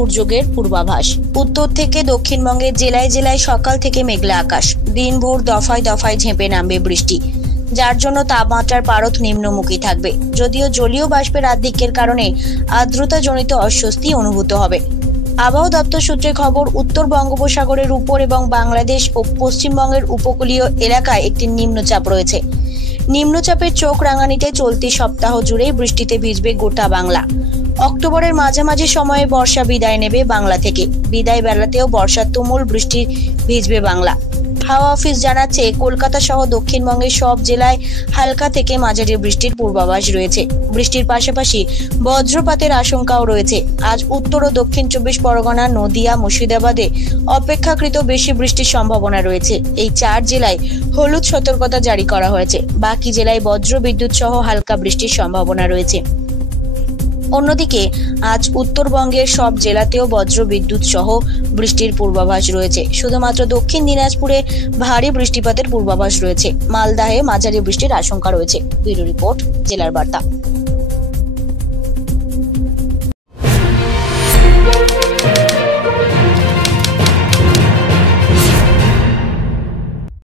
দুর্যোগের পূর্বাভাস। উত্তর থেকে দক্ষিণবঙ্গের জেলায় জেলায় সকাল থেকে মেঘলা আকাশ, দিনভর দফায় দফায় ঝেঁপে নামবে বৃষ্টি, যার জন্য তাপমাত্রার পারদ নিম্নমুখী থাকবে। যদিও জলীয় বাষ্পের আধিক্যের কারণে আর্দ্রতাজনিত অস্বস্তি অনুভূত হবে। আবহাওয়া দপ্তর সূত্রে খবর, উত্তর বঙ্গোপসাগরের উপর এবং বাংলাদেশ ও পশ্চিমবঙ্গের উপকূলীয় এলাকায় একটি নিম্নচাপ রয়েছে। নিম্নচাপের চোখ রাঙানিতে চলতি সপ্তাহ জুড়েই বৃষ্টিতে ভিজবে গোটা বাংলা। অক্টোবরের মাঝামাঝি সময়ে বর্ষা বিদায় নেবে বাংলা থেকে। বিদায় বেলাতেও বর্ষার তুমুল বৃষ্টি ভিজবে বাংলা। হাওয়া অফিস জানাচ্ছে, কলকাতা সহ দক্ষিণবঙ্গের সব জেলায় হালকা থেকে মাঝারি বৃষ্টির পূর্বাভাস রয়েছে। বৃষ্টির পাশাপাশি বজ্রপাতের আশঙ্কাও রয়েছে। আজ উত্তর ও দক্ষিণ 24 পরগনা, নদিয়া, মুর্শিদাবাদে অপেক্ষাকৃত বেশি বৃষ্টির সম্ভাবনা রয়েছে। এই 4 জেলায় হলুদ সতর্কতা জারি করা হয়েছে। বাকি জেলায় বজ্র বিদ্যুৎ সহ হালকা বৃষ্টির সম্ভাবনা রয়েছে। অন্যদিকে আজ উত্তরবঙ্গের সব জেলাতেও বজ্র বিদ্যুৎ সহ বৃষ্টির পূর্বাভাস রয়েছে। শুধুমাত্র দক্ষিণ দিনাজপুরে ভারী বৃষ্টিপাতের পূর্বাভাস রয়েছে। মালদাহে মাঝারি বৃষ্টির আশঙ্কা রয়েছে। ব্যুরো রিপোর্ট, জেলার বার্তা।